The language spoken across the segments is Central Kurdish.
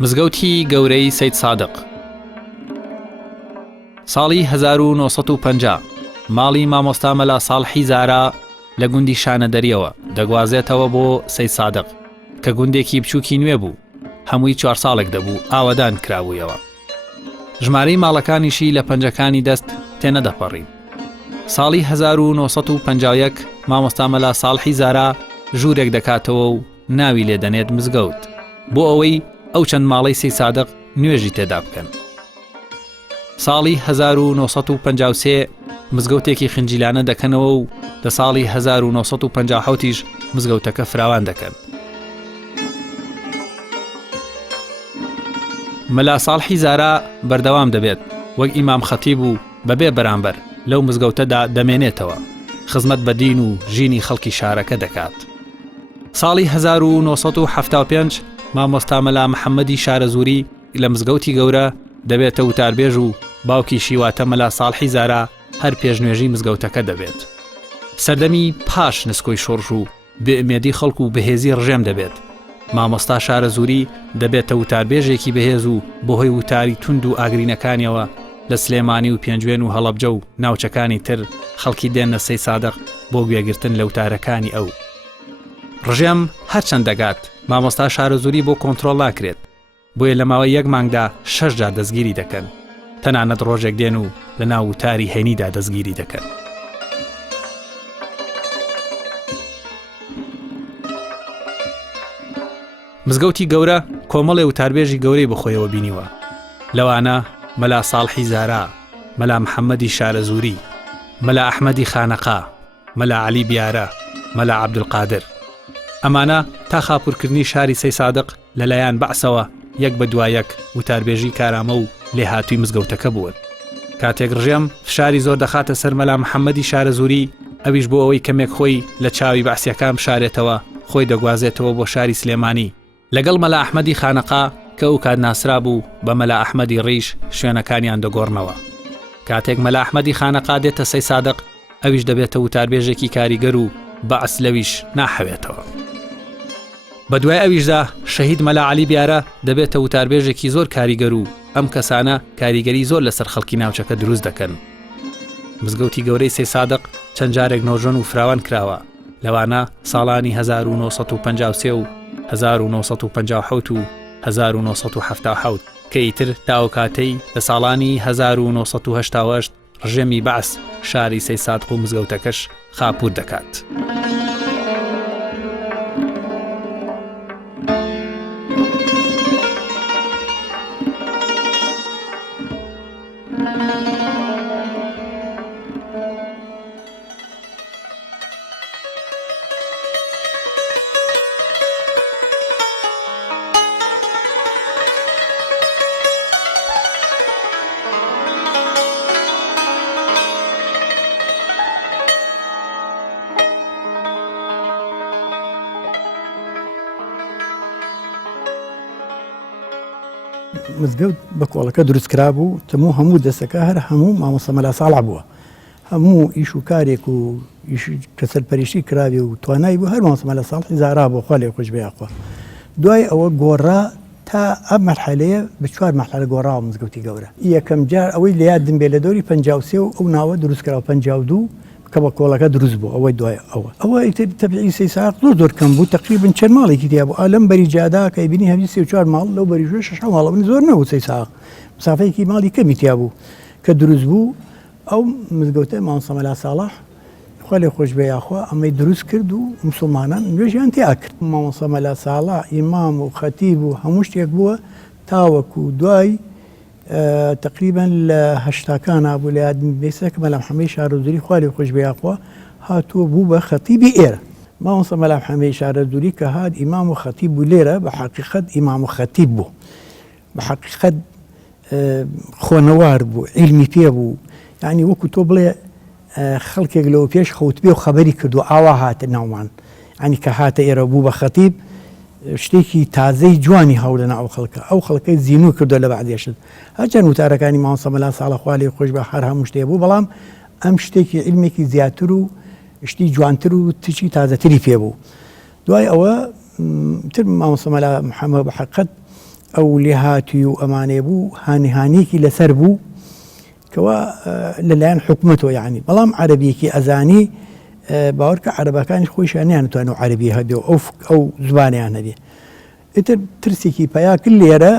مزگەوتی گەورەی سەید سادق. ساڵی 1950 ماڵی مامۆستا مەلا ساڵحی زارا لە گوندی شانەدەریەوە دەگوازێتەوە بۆ سەید سادق کە گوندێکی بچووکی نوێ بوو، هەمووی 4 ساڵێک دەبوو ئاوەدان کرابوویەوە. ژمارەی ماڵەکانیشی لە پەنجەکانی دەست تێنەدەپەڕین. ساڵی 1951 مامۆستا مەلا ساڵحی زارا ژوورێک دەکاتەوە و ناوی لێدەنێت مزگەوت بۆ ئەوەی ئەو چەند ماڵەی سەید سادق نوێژی تێدا بکەن. ساڵی 1953 مزگەوتێکی خنجیلانە دەکەنەوە و لە ساڵی 1950 مزگەوتەکە فراوان دەکەن. مەلا ساڵحی زارا بەردەوام دەبێت وەک ئیمام خەتیب و بەبێ بەرامبەر لەو مزگەوتەدا دەمێنێتەوە، خزمەت بە دین و ژینی خەڵکی شارەکە دەکات. ساڵی 1975 مامۆستا مەلا محەممەدی شارەزووری لە مزگەوتی گەورە دەبێتە وتاربێژ و باوکی شیواتە مەلا ساڵحی زارا هەر پێشنوێژی مزگەوتەکە دەبێت. سەردەمی پاش نسکۆی شۆڕژ و بێئمێدی خەڵک و بەهێزی ڕژێم دەبێت. مامۆستا شارەزووری دەبێتە وتاربێژێکی بەهێز و بەهۆی وتاری تند و ئاگرینەکانیەوە لە سلێمانی و پێنجوێن و هەڵەبجە و ناوچەکانی تر خەڵکی دێنە سەید سادق بۆ گوێگرتن لە وتارەکانی ئەو. ڕژێم هەرچەند دەگات مامۆستا شارەزووری بۆ کۆنتڕۆڵ ناکرێت، بۆیە لە ماوەی 1 مانگدا 6 جار دەستگیری دەکەن، تەنانەت ڕۆژێک دێن و لە ناو وتاری هێنیدا دەستگیری دەکەن. مزگەوتی گەورە کۆمەڵی وتاربێژی گەورەی بەخۆیەوە بینیوە، لەوانە مەلا ساڵحی زارا، مەلا محەممەدی شارەزووری، مەلا ئەحمەدی خانەقا، مەلا عەلی بیارە، مەلا عەبدولقادر. ئەمانە تا خاپورکردنی شاری سەید سادق لەلایەن بەعسەوە یەک بە دوای یەک وتاربێژی کارامە و لێهاتووی مزگەوتەکە بوون. کاتێک ڕژێم فشاری زۆر دەخاتە سەر مەلا محەممەدی شارەزووری، ئەویش بۆ ئەوەی کەمێک خۆی لە چاوی بەعسیەکان بشارێتەوە خۆی دەگوازێتەوە بۆ شاری سلێمانی لەگەڵ مەلا ئەحمەدی خانەقا کە ئەو کات ناسرا بوو بە مەلا ئەحمەدی ڕیش شوێنەکانیان دەگۆڕنەوە. کاتێک مەلا ئەحمەدی خانەقا دێتە سەید سادق، ئەویش دەبێتە وتاربێژێکی کاریگەر و بەعس لەویش ناحەوێتەوە. بەدوای ئەویشدا شەهید مەلا عەلی بیارە دەبێتە وتاربێژێکی زۆر کاریگەر و ئەم کەسانە کاریگەری زۆر لەسەر خەڵکی ناوچەکە دروست دەکەن. مزگەوتی گەورەی سەید سادق چەند جارێک نۆژۆن و فراوان کراوە، لەوانە ساڵانی 1953 و 1957 و 1970 کە ئیتر تا ئەو کاتەی لە ساڵانی 1980 ڕژێمی بەعس شاری سەید سادق و مزگەوتەکەش خاپور دەکات. مزگەوت بە کۆڵەکە دروستکرا بوو، تەموو هەموو دەستەکە هەر هەموو مامۆستا مەلا ساڵح بووە، هەموو ئیش و کارێک و کەسەرپەرشتی کراوی و توانایی بوو هەر مامۆستا مەلا ساڵحی زارا بوو، خوا لێ خۆش بێ یاخوا. دوای ئەوە گۆڕا تا ئەم مەرحەلەیە بە 4 مەرحەلە گۆڕاوە مزگەوتی گەورە. یەکەم جار ئەوەی لە یادم بێ لە دەوری 53 و ئەو ناوە دروستکراوە 52 کە بە کۆڵەکە دروست بوو. ئەوەی دوای ئەوە تەبیعی سەید سادق زۆر کەم بوو، تقریباً چەند ماڵێکی تیا بوو. لەم بەری جادا کە بینی هەمی 34 ماڵ، لەو بەریژۆ 6 ماڵە بوون، زۆر نەبوو سەید سادق، مسافەیەکی ماڵی کەمی تیا بوو کە دروست بوو. ئەو مزگەوتە مامۆستا مەلا ساڵح خوا لێ خۆش بێ یاخوا ئەمەی دروست کرد و موسڵمانان نوێژیان تیا کرد. مامۆستا مەلا ساڵح ئیمام و خەتیب و هەموو شتێک بووە، تاوەکو دوای تقریبا لە 80کان بوو لە یادم بێسە کە مەلا محەممەدی شارەزووری خوا لێ خۆش بێ یاخوا هاتووە بوو بە خەتیبی ئێرە. مامۆستا مەلا محەممەدی شارەزووری کە هات ئیمام و خەتیب بوو لێرە، بە حەقیقەت ئیمام و خەتیب بوو، بە حەقیقەت خۆنەوار بوو، عیلمی پێ بوو، یعنی وەکو تۆ بڵێ خەڵکێک لەوە پێش خەوتبێ و خەبەری کردو ئاوا هاتە ناومان، ینی کە هاتە ئێرە بوو بە خەتیب شتێکی تازەی جوانی هەوڵە ئەو خەڵکە ئەو خەڵکەی زیینوو کردو لە بەعدێشت هەرچەند وتارەکانی مامۆستا مەلا ساڵح خوا لێی خۆش بە هەر هەموو شتێ بوو بەڵام ئەم شتێکی علمێکی زیاتر و شتی جوانتر و تچی تازەتری پێبوو دوای ئەوە تر مامۆستا مەلا محەممەد بە حەقەت ئەو لێهاتی و ئەمانێ بوو هانیهانیەکی لەسەر بوو کەوا لەلایەن حکوومەتەوە یعنی بەڵام عەرەبیەکی ئەزانی باوەڕکە عەرەبەکانی خۆیشیان نتوانێت عەرەبی هەبێ و ئەو زبانیان هەبێ ئیتر ترسێکی پەیا کرد لێرە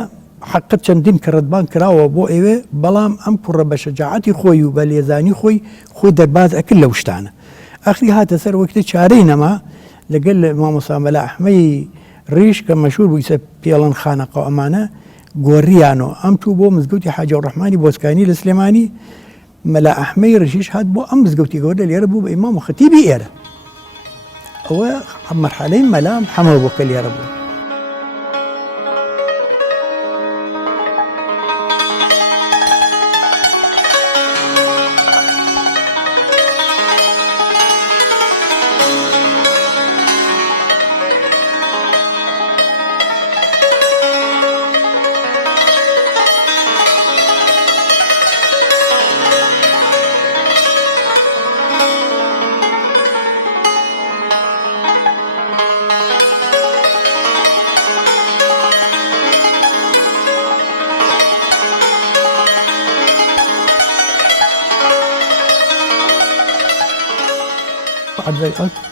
حەقەت چەندین کە ڕەتبان کراوە بۆ ئێوێ بەڵام ئەم کوڕە بە شەجاعەتی خۆی و بە لێزانی خۆی دەرباز ئەکرد لەو شتانە ئەخری هاتە سەر وەکتە چارەی نەما لەگەل مامۆستا مەلا ئەحمەدی ڕیش کە مەشهور بوو ئیسە پێڵەن خانەقە ئەمانە گۆڕیانەوە ئەم چوو بۆ مزگەوتی حاجی ڕەحمانی بۆسکانی لە سلێمانی مەلا ئەحمەدی ڕیشیش هات بۆ ئەم مزگەوتی گەورە لێرە بوو بە ئیمام و خەتیبی ئێرە ئەوە مەرحەلەی مەلا محەممەد بۆ کە لێرە بوو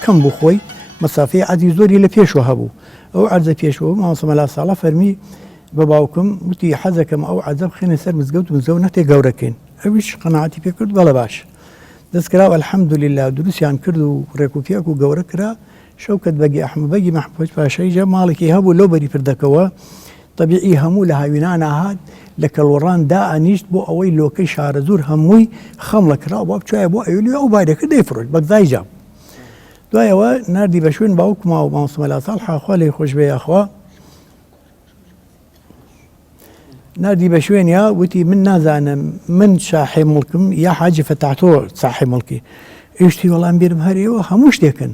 کەم بوو خۆی مەسافەی عەدی زۆری لە پێشوە هەبوو ئەو عەرزە پێشەوە مامۆستا مەلا ساڵح فەرمی بە باوکم وتی حەزەکەم ئەو عەرزە بخێنە سەر مزگەوت نەتێ گەورەکەین ئەویش قەناعەتی پێ کرد بەڵە باش دەستکراوە الحەمدولیلا دروستیان کرد و ڕێک و پێک و گەورە کرا شەوکەت بەگی ئەحمەد بەگی مەحموود پاشاییجا ماڵێکی هەبوو لەو بەری پردەکەوە طەبیعی هەموو لە هاوینان هات لە کەڵوەڕان دائەنیشت بۆ ئەوەی لۆکەی شارەزور هەمووی خەم لە کراوە بۆ بچایە بۆ ئەوێ ئەو بارێکە دەیفرۆشت بەگزای جام دوایەوە نردی بە شوێن باوکما و مامۆستا مەلا ساڵح خوا لێی خۆش بێ یاخوا نردی بە شوێنیا وتی من نازانم من شاحێ مڵکم یا حاجی فەتاحتۆ ساحێ مڵکی ئێشتی وەڵام بێرم هەر ئێوە هەموو شتێکن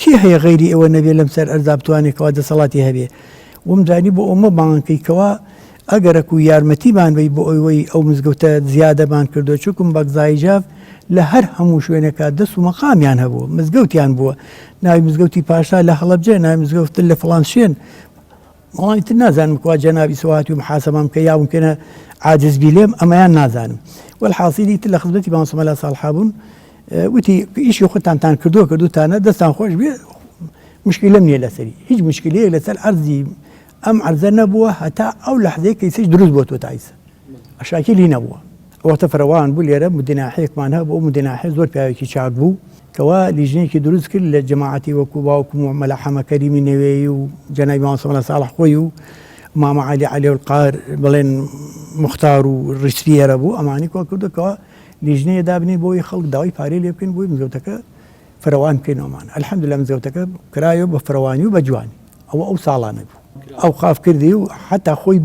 کێ هەیە غەیری ئێوە نەبێ لەم سەر ئەرزا بتوانێتەوە دەسەڵاتی هەبێ ومزانی بۆ ئەومە بانکەیکەوە ئەگەرەک و یارمەتیمان بی بۆ ئەوەی ئەو مزگەوتە زیادەمان کردو چووکم بەگزای جاف لە هەر هەموو شوێنێکە دەست و مەقامیان هەبووە مزگەوتیان بووە ناوی مزگەوتی پاشا لە هەڵەبجە ناوی مزگەوتن لە فڵان شوێن وڵامی تر نازانم کوا جەنابی سەواتی و محاسەبام کە یا ممکنە عاجزبی لێم ئەمەیان نازانم والحاصیلی تر لە خزمەتی مامۆستا مەلا ساڵح بوون وتی ئیشی خۆتانتان کردوتانە دەستان خۆش بێ مشکلەم نییە لەسەری هیچ مشکلەیەک لەسەر عەرزی ئەم عەرزە نەبووە هەتا ئەو لەحظەیە کە ئیسەش دروست بۆ تۆ تایسە ئەشاکیلی نەبووە ئەوەتە فەرەوان بوو لێرە مدیناحەیەکمان هەبوو ئەو مدیناحەیە زۆر پیاوێکی چاک بوو کەوا لیژنەیەکی دروست کرد لە جەماعەتی وەکو باوکم و مەلا حەمە کەریمی نەوێی و جەنابی مامۆستا مەلا ساڵح خۆی و مامە عەلی عەلیەولقار بڵێن مختار و ڕیشتی ئێرە بوو ئەمانی کۆ کردوکەوە لیژنەیە دابنێ بۆی خەڵک داوای پارەی لێ بکەین بۆی مزگەوتەکە فەرەوان بکەینەوەمان الحەمدولیلا مزگەوتەکە کرایەوە بە فەرەوانی و بە جوانی ئەو ساڵانە بوو ئەو قاف کردی و حتا خۆی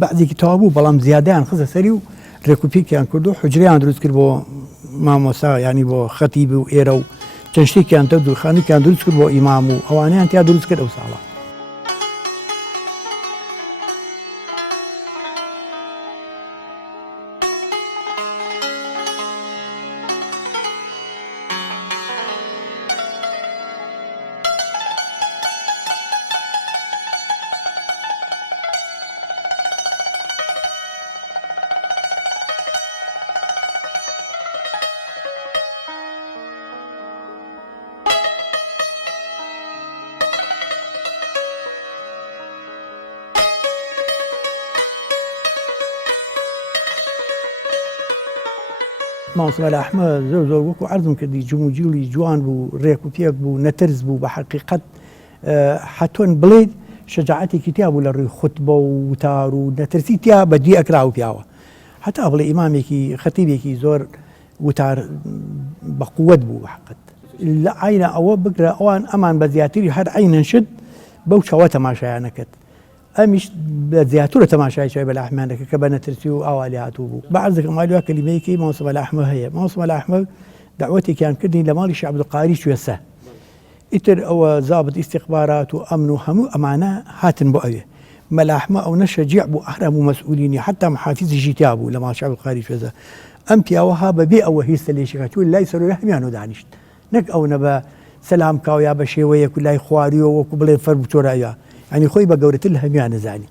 بەعزێکی تەوا بوو بەڵام زیادەیان خزە سەری و ڕێکوپێکیان کرد و حجرەیان دروست کرد بۆ مامۆستا ینی بۆ خەتیب و ئێرە و چەند شتێکیان تە دوورخانێکیان دروست کرد بۆ ئیمام و ئەوانەیان تیا دروست کرد ئەو ساڵە مامۆستا مەلا ئەحمەد زۆر وەکو عەرزم کردی جموجیلی جوان بوو ڕێک و پێک بوو نەترس بوو بە حەقیقەت حەتۆن بڵێت شەجاعەتێکی تیا بوو لە ڕووی خوتبە و وتار و نەترسی تیا بەدی ئەکرا و پیاوە هەتا بڵێ ئیمامێکی خەتیبێکی زۆر وتار بە قووەت بوو بە حەقیقەت لە عینە ئەوە بگرە ئەوان ئەمان بە زیاتری هەر عینەن شت بەو چاوە تەماشایان نەکرد ئەمیش بە زیاترە تەماشای چای بەلا ئەحمەدەکە کە بە نەترسی و ئاوالی هاتوو بوو بەعەرزەکە مالیوە کەلیمەیەکی مامۆستا مەلا ئەحمەد هەیە مامۆستا مەلا ئەحمەد دعوەتێکیان کردین لە ماڵی شێخ عەبدولقادری کوێسە ئیتر ئەوە زابط استخبارات و ئەمن و هەموو ئەمانە هاتن بۆ ئەوێ مەلاحمە ئەو نەشەجیع بوو ئەهرام و مەسئولینی حتا محافیزیشی تیا بوو لە ماشا القاری شێزە ئەم پیاوەها بەبێ ئەوە هیچ لێشەکە چون لای سەرۆی هەمیان و دانیشت نەک ئەو نەبە سەلام کاویا بە شێوەیەک و لای خواریەوە وەکو بڵێ فەر بچۆرایە ینی خۆی بە گەورەتر لە هەمیان نەزانی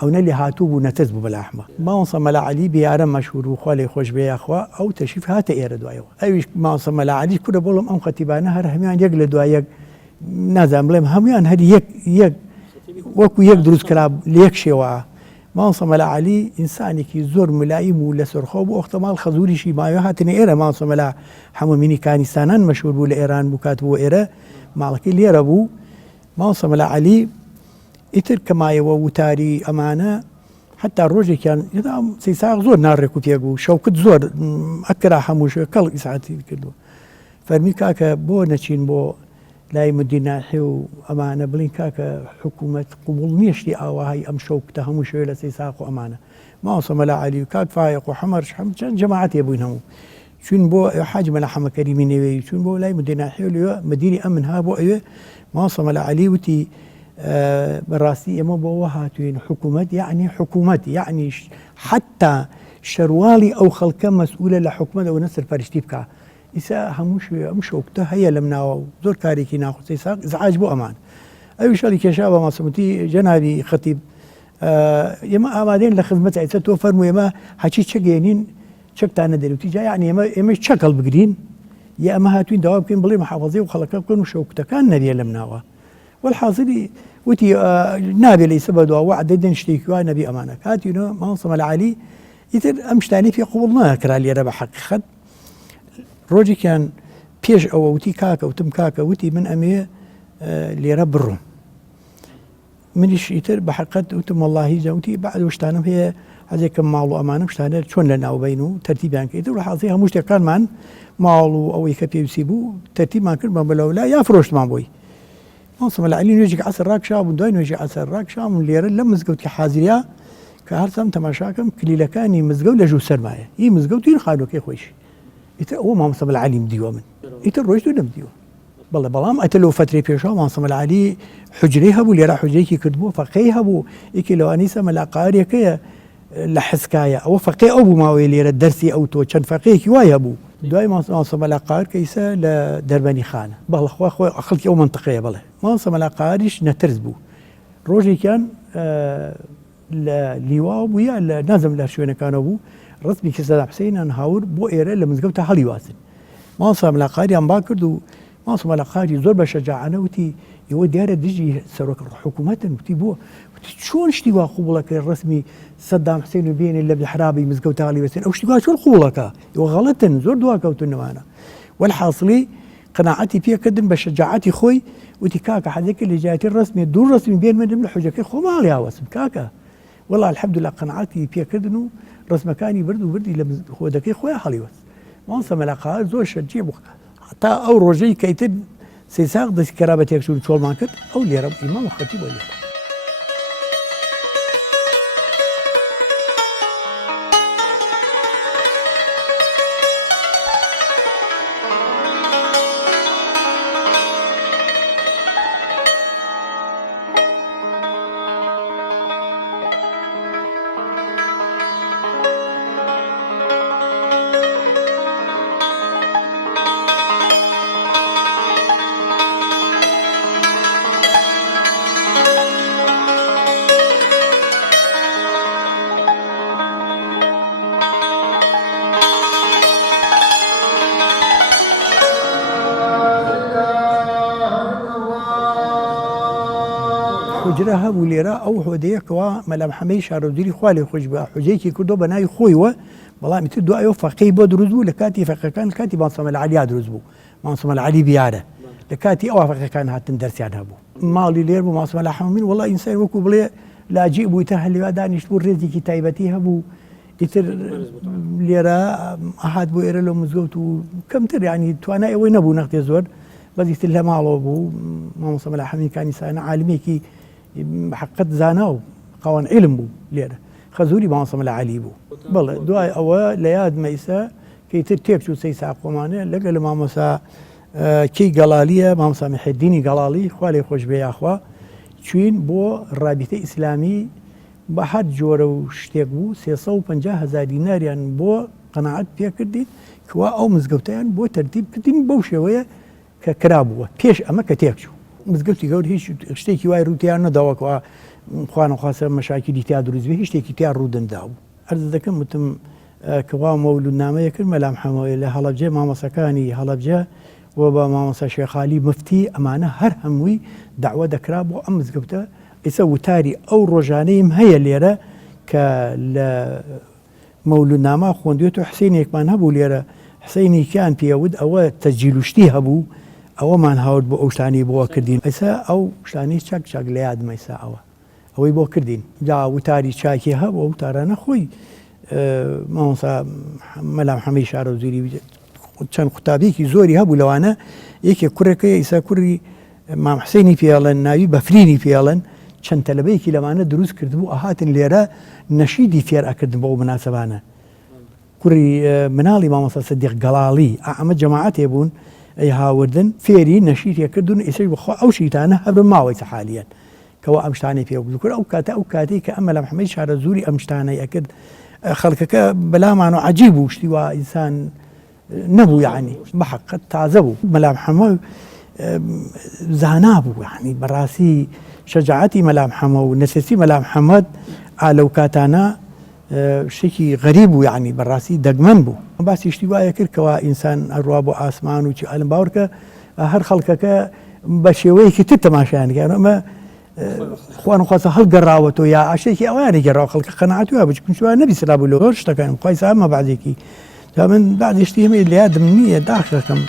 ئەو نەلی هاتوو بوو نەتەز بوو بەلاحمە ماوەسە مەلا عەلی بیارە مەشهور و خوا لێ خۆش بێ یاخوا ئەو تەشریف هاتە ئێرە دوایەوە ئەویش ماوەسە مەلا عەلی کوورە بۆڵم ئەم خەتیبانە هەر هەمیان یەک لە دوایەک نازانم بڵێم هەمویان هەر یەک وەکو یەک دروست کرا لە یەک شێوە ماوەسە مەلا عەلی ئینسانێکی زۆر ملاییم و لەسەرخۆ بوو ئەختەماڵ خەزوریشی ماوێ هاتنە ئێرە ماوەسە مەلا هەموو مینیکانیستانان مەشهور بوو لە ئێران بوو کاتبوو ئێرە ماڵەکەی لێرە بوو ماوەسە مەلا عەلی ئیتر کەمایەوە وتاری ئەمانە حتا ڕۆژێکیان سیساق زۆر ناڕێک و پێک بوو شەوکت زۆر ئەکرا هەمووشە کەڵ ئیساعەتی کردووە فەرمی کاکە بۆ نەچین بۆ لای مدیناحێ و ئەمانە بڵین کاکە حکوومەت قوبوڵ نییەشتی ئاواهی ئەم شەوکتە هەموو شوێ لە سیساق و ئەمانە ماوەسە مەلا عەلی و کاک فایق و حەمەرش چەند جەماعەتێ بووین هەموو چون بۆ حاج مەلا حەمە کەریمی نەوێی چون بۆ لای مدیناحێ و لێوە مدیری ئەمن ها بۆ ئەوێ ماوەسە مەلا عەلی وتی بەڕاستی ئێمە بۆەوە هاتوین حکوومەت یعنی حکوومەت یعنی حتا شەرواڵی ئەو خەڵکە مەسئولە لە حکوومەت ئەو نە سەرپەرشتی بکە ئیسا هەموو شوێ ئەم شەوکتە هەیە لەم ناوە و زۆر کارێکی ناخۆسی ساق زعاج بۆ ئەمان ئەوی شەڵی کێشا بە ماسەمەتی جەنابی خەتیب ئێمە ئامادەین لە خزمەت ئەیسە تۆ فەرموو ئێمە هەچی چەگەێنین چەکتان نەدەروتی جا یعنی ئێمە چەکەڵ بگرین یا ئەمە هاتوین داوا بکەین بڵێ محافەزەی و خەڵەکە بکەن و شەوکتەکان نەبێ لەم ناوە والحاصلی وتی نابێ لە ئیسە بەدوا وعدە دێن شتێکی وای نەبی ئەمانە کاتینە ماوەسە مەلا عەلی ئیتر ئەم شتانی پێ قوبوڵ ناکرا لێرە بە حەقیقەت ڕۆژێکیان پێش ئەوە وتی کاکە وتم کاکە وتی من ئەمێ لێرە بڕۆم منیش ئیتر بە حەقیقەت وتم وەڵڵاهی جەوتی بەعد شتانم هەیە حەزێکم ماڵ و ئەمانم شتانە چۆن لە ناوبین و تەرتیبیان کردیت و حاڵی هەموو شتێکانمان ماڵ و ئەوەی کە پێویستی بوو تەرتیبمان کرد بە بەلەولا یا فرۆشتمان بۆی ماوەسە مەلا عەلی نوێژێکی عەسر ڕاکشابوو دوای نوێژی عەسر ڕاکشام لێرە لە مزگەوتی حازریا کە هەرچەم تەماشاکەم کلیلەکانی مزگەوت لە ژوو سەرمایە هی مزگەوتین خانووەکەی خۆشی ئیتر ئەوە مامۆستا مەلا عەلیم دیوە من ئیتر ڕۆیشت و نەمدیوە بەڵێ بەڵام ئەتە لەو فترەی پێشەوە مامۆستا مەلا عەلی حوجرەی هەبوو لێرە حوجرەیەکی کردبووە فەقێی هەبوو یەکی لەوانەی سە مەلا قارێکەیە لە حسکایە ئەوە فەقێ ئەو بوو ماوەی لێرە دەرسی ئەو تۆ چەند فەقەیەکی وای هەبوو دوای مامۆستا مەلا قار کە ئیسە لە دەربەنی خانە بەڵێ خوا خۆی خەڵکی ئەو منتقەیە بڵێ مامۆستا مەلا قاریش نەترس بوو ڕۆژێکیان لە لیوا بوو یا لە نازم لە شوێنەکانە بوو ڕسمی کە سەدام حوسێنیان هاور بۆ ئێرە لە مزگەوتە هەڵی واسن مامۆستا مەلا قاریان با کرد و مامۆستا مەلا قاری زۆر بە شەجاعانە وتی ئێوە دیارە دژی سەرۆک حکوومەتن وتی بۆ چۆن شتی وا قوبوڵەکە ڕسمی سەدام حوسێن و بێنێ لە محرابی مزگەوتە هەڵی وەسێن ئەو شتی وا چۆن قوبوڵەکە ئێوە غەڵەتن زۆر دواکەوتن نەوانە والحاصلی قناعەتی پێکردن بە شەجاعەتی خۆی وتی کاکە حەزێکە لە جایەتی ڕسمی دوو ڕسمی بێن من لە حوجەکەی خۆ ماڵی هاوەسم کاکە والله الحەمدولله قناعەتی پێکردن و ڕسمەکانی برد و بردی لە خۆدەکەی خۆیان هەڵیوەست مامۆستا مەلا قار زۆر شەرجێ بوو تا ئەو ڕۆژەی کەیتر سێساق دەستی کەرا بە تێکچوون چۆڵمان کرد ئەو لێرە ئیمام و خەتیب بۆ لێرە حجرە هەبوو لێرە ئەو هۆدەیەکەوە مەلا محەممەدی شارەوزیری خوا لێ خۆش بە حوجەیەکی کردو بە ناوی خۆیوە بەڵام ئیتر دوایەوە فەقەی بۆ دروست بوو لە کاتی فەقەکان کاتی مامۆستا مەلا عەلیا دروست بوو مامۆستا مەلا عەلی بیارە لە کاتی ئەوە فەقەکان هاتن دەرسیان هەبوو ماڵی لێر بوو مامۆستا مەلا حەمەدی وەڵڵا ئینسان وەکو بڵێ لاجئ بوو ئیتر هەلێوا دانیشت بوو ڕێزێکی تایبەتی هەبوو ئیتر لێرە ئاهات بۆ ئێرە لەو مزگەوت و کەمتر ینی توانای ئەوەی نەبوو نەختێ زۆر بەس ئیتر لە ماڵەوە بوو مامۆستا مەلا حەمەدی کانیسانە عالمێکی حقت زانا و قاوان علم بوو لێرە خەزوری مامۆستا مەلا عەلی بوو بەڵێ دوای ئەوە لە یاد مەئیسە کە ئیتر تێکچوو سەیساق قۆمانە لەگەڵ مامۆستا کەی گەڵالیە مامۆستا میحیددینی گەڵاڵی خوا لێ خۆش بێ یاخوا چوین بۆ ڕابطە ئیسلامی بە هەر جۆرە و شتێک بوو 350,000 دیناریان بۆ قەناعەت پێکردین کەوا ئەو مزگەوتیان بۆ تەرتیب کردین بەو شێوەیە کە کرابووە پێش ئەمە کە تێکچوو مزگەوتی گەور هیچ شتێکی وای ڕوتیان نەداوەکەوە خوانەخواسە مەشاکیری تیا دروستبێ هیچ شتێکی تیا ڕوودندا بوو ئەرز دەکەم وتم کەوا مەولودنامەیە کرد مەلام حەمەوەی لە هەڵەبجە مامۆسەکانی هەڵەبجە و بە مامۆستا شێخالی مفتی ئەمانە هەر هەمووی داوا دەکرا بۆ ئەم مزگەوتە ئێستا وتاری ئەو ڕۆژانەیم هەیە لێرە کە لە مەولودنامە خوێندوێت و حسینێکمان هەبوو لێرە حسینێکیان پێوت ئەوە تەجیلوشتی هەبوو ئەوەمان هاورد بۆ ئەو شتانی بۆ کردین ئەسا ئەو شتانی چاک لە یادمەیسا ئەوەی بۆ کردین جا وتاری چاکی هەبوو ئەو تارانە خۆی مامۆستا مەلام حەمەی شارەزووری چەند قوتابێکی زۆری هەبوو لەوانە یەکێک کوڕەکە ئیسا کوڕی مام حسینی پێڵەن ناوی بەفرینی پێڵەن چەند تەلەبەیەکی لەوانە دروست کردبوو ئاهاتن لێرە نەشیدی فێر ئەکردن بۆ مناسەبانە کوڕی مناڵی مامۆستا سەدیق گەڵاڵی ئەمە جەماعەتێ بوون ئەی هاوردن فێری نەشیدێ کردون ئێسش بخوا ئەو شیتانە هەبرن ماوەی حالیان کەەوە ئەم شتانەی پێ بکرد ئەو کاتە ئەو کاتێک کە ئەمە لە محەممەد شارەزووری ئەم شتانەی ئەکرد خەڵکەکە بەلامان و عەجیب بوو شتی وا ئینسان نەبوو یعنی بەحەقەت تازە بوو مەلام حەمە زانا بوو یعنی بەڕاستی شەجاعەتی مەلام حەمە و نەسێتی مەلام حەمەد لەو کاتانە شتێکی غەریب بوو یعنی بەڕاستی دەگمەن بوو باسی شتی وایە کرد کەوا ئینسان ئەڕوا بۆ ئاسمان و چی ئەلم باوەڕکە هەر خەڵکەکە بە شێوەیەکی تر تەماشایانگەن ئەمە خوانخواسە هەڵگەڕاوەتەوە یا ئاشتێکی ئەویانی گەڕاو خەڵکە قەناعەت وایە بچکن شووە نەبیسرا بوو لەوە شتەکان خوایسا ئەمە بعدێکی تا من بعدی شتی هەمەی لە یادم نییە داخەکەم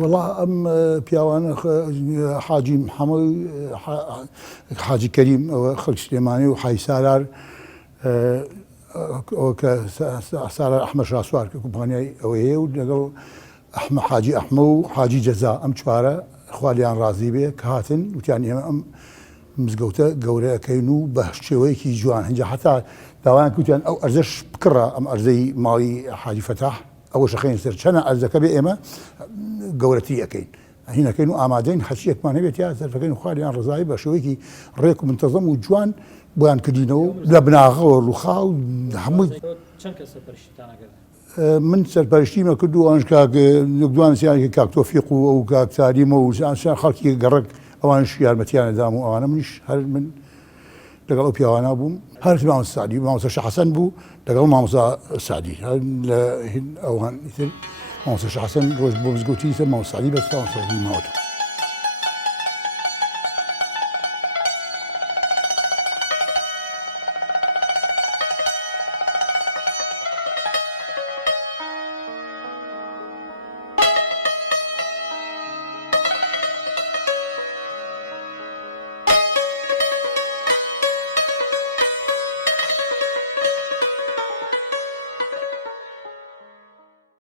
والله ئەم پیاوانە حاجی محەمەد حاجی کەریم ئەوە خەڵکی سلێمانی و حاجی سالار کە سالار ئەحمەد شاسوار کە کۆمپانیای ئەوەیە و لەگەڵ حاجی ئەحمە و حاجی جەزا ئەم چوارە خوا لیان ڕازی بێ کە هاتن وتیان ئێمە ئەم مزگەوتە گەورەکەین و بە شێوەیەکی جوان هەنجا حتا داوایان کوتیان ئەو ئەرزەش بکڕە ئەم ئەرزەی ماڵی حاجی فەتاح ئەوە شەخین سەر چەنە ئەرزەکە بێ ئێمە گەورەتی ئەەکەین هینەکەین و ئامادەین حەچیەکمان هەبێت یا سەرفەکەین و خوالیان ڕزایی بە شێوەیەکی ڕێک و منتەزەم و جوان بۆیان کردینەوە لە بناغەوە ڕووخا و هەمووی من سەرپەرشتیمە کرد و ئەوانش دوان سیانی کاک تۆفیق و ئەو کاک ساریمە و خەڵکی گەڕک ئەوانش یارمەتیانەدام و ئەوانە منیش هەر من لەگەڵ ئەو پیاوانە بووم هەر مامۆستا سعدی مامۆستا شەح حەسەن بوو لەگەڵ مامۆستا سعدی لە ئەوان ئیتر مامۆستا شەح حەسەن ڕۆژ بۆ مزگەوتی سەر مامۆستا سعدی بەس مامۆستا سعدی ماوەتە